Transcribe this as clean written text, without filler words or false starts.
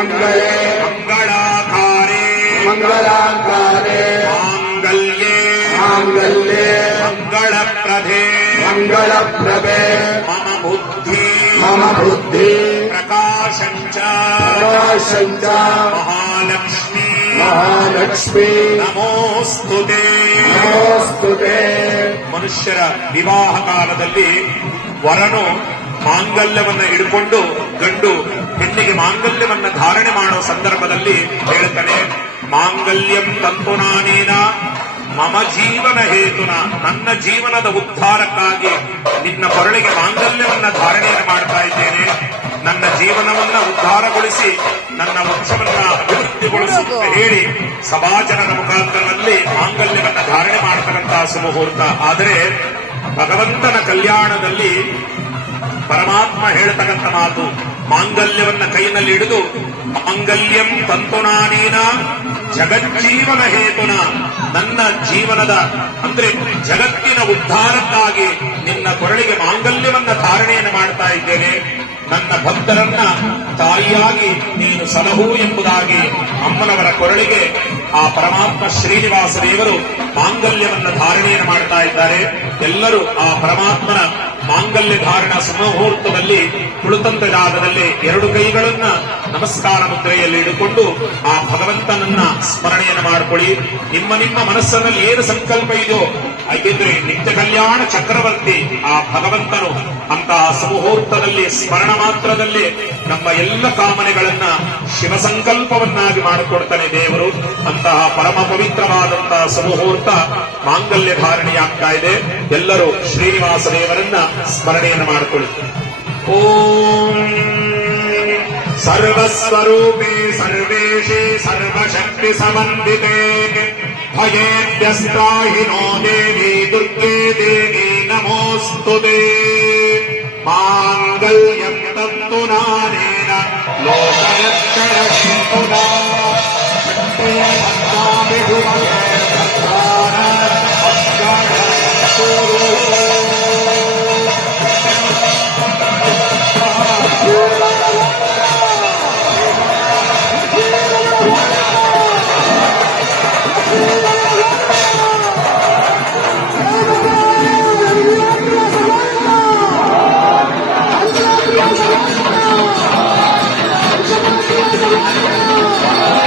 ಮಂಗಳೇ ಮಂಗಳಾಕಾರೇ ಮಂಗಲಾಕಾರೇ ಮಾಂಗಲ್ಯೇ ಮಾಂಗಲ್ಯೇ ಮಂಗಳಪ್ರಧೇ ಮಂಗಳಪ್ರಭೆ ಮಮ ಬುದ್ಧಿ ಮಮ ಬುದ್ಧಿ ಪ್ರಕಾಶಂಚ ಪ್ರಕಾಶಂಚ ಮಹಾಲಕ್ಷ್ಮೀ ಮಹಾಲಕ್ಷ್ಮೀ ನಮೋಸ್ತುತೇ. ನಮೋಸ್ತುತೇ. ಮನುಷ್ಯರ ವಿವಾಹ ಕಾಲದಲ್ಲಿ ವರನು ಮಾಂಗಲ್ಯವನ್ನ ಹಿಡ್ಕೊಂಡು ಗಂಡು ಹೆಣ್ಣಿಗೆ ಮಾಂಗಲ್ಯವನ್ನ ಧಾರಣೆ ಮಾಡೋ ಸಂದರ್ಭದಲ್ಲಿ ಹೇಳ್ತಾನೆ, ಮಾಂಗಲ್ಯಂ ತಂತುನಾನೇನ ಮಮ ಜೀವನ ಹೇತುನ, ನನ್ನ ಜೀವನದ ಉದ್ಧಾರಕ್ಕಾಗಿ ನಿನ್ನ ಕೊರಳಿಗೆ ಮಾಂಗಲ್ಯವನ್ನ ಧಾರಣೆಯನ್ನು ಮಾಡ್ತಾ ಇದ್ದೇನೆ. ನನ್ನ ಜೀವನವನ್ನ ಉದ್ಧಾರಗೊಳಿಸಿ ನನ್ನ ವಂಶವನ್ನ ಅಭಿವೃದ್ಧಿಗೊಳಿಸುತ್ತ ಹೇಳಿ ಸಮಾಜನದ ಮುಖಾಂತರದಲ್ಲಿ ಮಾಂಗಲ್ಯವನ್ನ ಧಾರಣೆ ಮಾಡತಕ್ಕಂತಹ ಸುಮುಹೂರ್ತ. ಆದರೆ ಭಗವಂತನ ಕಲ್ಯಾಣದಲ್ಲಿ ಪರಮಾತ್ಮ ಹೇಳ್ತಕ್ಕಂಥ ಮಾತು, ಮಾಂಗಲ್ಯವನ್ನ ಕೈನಲ್ಲಿ ಹಿಡಿದು ಮಾಂಗಲ್ಯಂ ತಂತುನಾನೇನ ಜಗಜ್ಜೀವನ ಹೇತುನ, ನನ್ನ ಜೀವನದ ಅಂದ್ರೆ ಜಗತ್ತಿನ ಉದ್ಧಾರಕ್ಕಾಗಿ ನಿನ್ನ ಕೊರಳಿಗೆ ಮಾಂಗಲ್ಯವನ್ನ ಧಾರಣೆಯನ್ನು ಮಾಡ್ತಾ ಇದ್ದೇನೆ. ನನ್ನ ಭಕ್ತರನ್ನ ತಾಯಿಯಾಗಿ ನೀನು ಸಲಹು ಎಂಬುದಾಗಿ ಅಮ್ಮನವರ ಕೊರಳಿಗೆ ಆ ಪರಮಾತ್ಮ ಶ್ರೀನಿವಾಸ ದೇವರು ಮಾಂಗಲ್ಯವನ್ನ ಧಾರಣೆಯನ್ನು ಮಾಡ್ತಾ ಇದ್ದಾರೆ. ಎಲ್ಲರೂ ಆ ಪರಮಾತ್ಮನ ಮಾಂಗಲ್ಯ ಧಾರಣ ಸುಮುಹೂರ್ತದಲ್ಲಿ ಕುಳಿತಂತ ಜಾಗದಲ್ಲಿ ಎರಡು ಕೈಗಳನ್ನ ನಮಸ್ಕಾರ ಮುದ್ರೆಯಲ್ಲಿ ಇಟ್ಟುಕೊಂಡು ಆ ಭಗವಂತನನ್ನ ಸ್ಮರಣೆಯನ್ನು ಮಾಡಿಕೊಳ್ಳಿ. ನಿಮ್ಮ ನಿಮ್ಮ ಮನಸ್ಸಿನಲ್ಲಿ ಏನು ಸಂಕಲ್ಪ ಇದೆಯೋ, ಯಾಕೆಂದ್ರೆ ನಿತ್ಯ ಕಲ್ಯಾಣ ಚಕ್ರವರ್ತಿ ಆ ಭಗವಂತನು ಅಂತಹ ಸುಮುಹೂರ್ತದಲ್ಲಿ ಸ್ಮರಣ ಮಾತ್ರದಲ್ಲಿ ನಮ್ಮ ಎಲ್ಲ ಕಾಮನೆಗಳನ್ನ ಶಿವ ಸಂಕಲ್ಪವನ್ನಾಗಿ ಮಾಡಿಕೊಡ್ತಾನೆ ದೇವರು. ಅಂತಹ ಪರಮ ಪವಿತ್ರವಾದಂತಹ ಸುಮುಹೂರ್ತ ಮಾಂಗಲ್ಯ ಧಾರಣೆಯಾಗ್ತಾ ಇದೆ. ಎಲ್ಲರೂ ಶ್ರೀನಿವಾಸ ದೇವರನ್ನ ಸ್ಮರಣೆಯನ್ನು ಮಾಡಿಕೊಳ್ಳಿ. ಓಂ ಸರ್ವಸ್ವರೂಪೇ ಸರ್ವೇಶೇ ಸರ್ವಶಕ್ತಿ ಸಮನ್ವಿತೆ ಭಯೇಭ್ಯಸ್ತ್ರಾಹಿನೋ ದೇವಿ ದುರ್ಗೆ ದೇವಿ ನಮೋಸ್ತುತೇ. ಮಾಂಗಲ್ಯಂ ತಂತುನಾನೇನ ಲೋಕರಕ್ಷಣ ಹೇತುನಾ ಮಂಗಳಾಕಾರೇ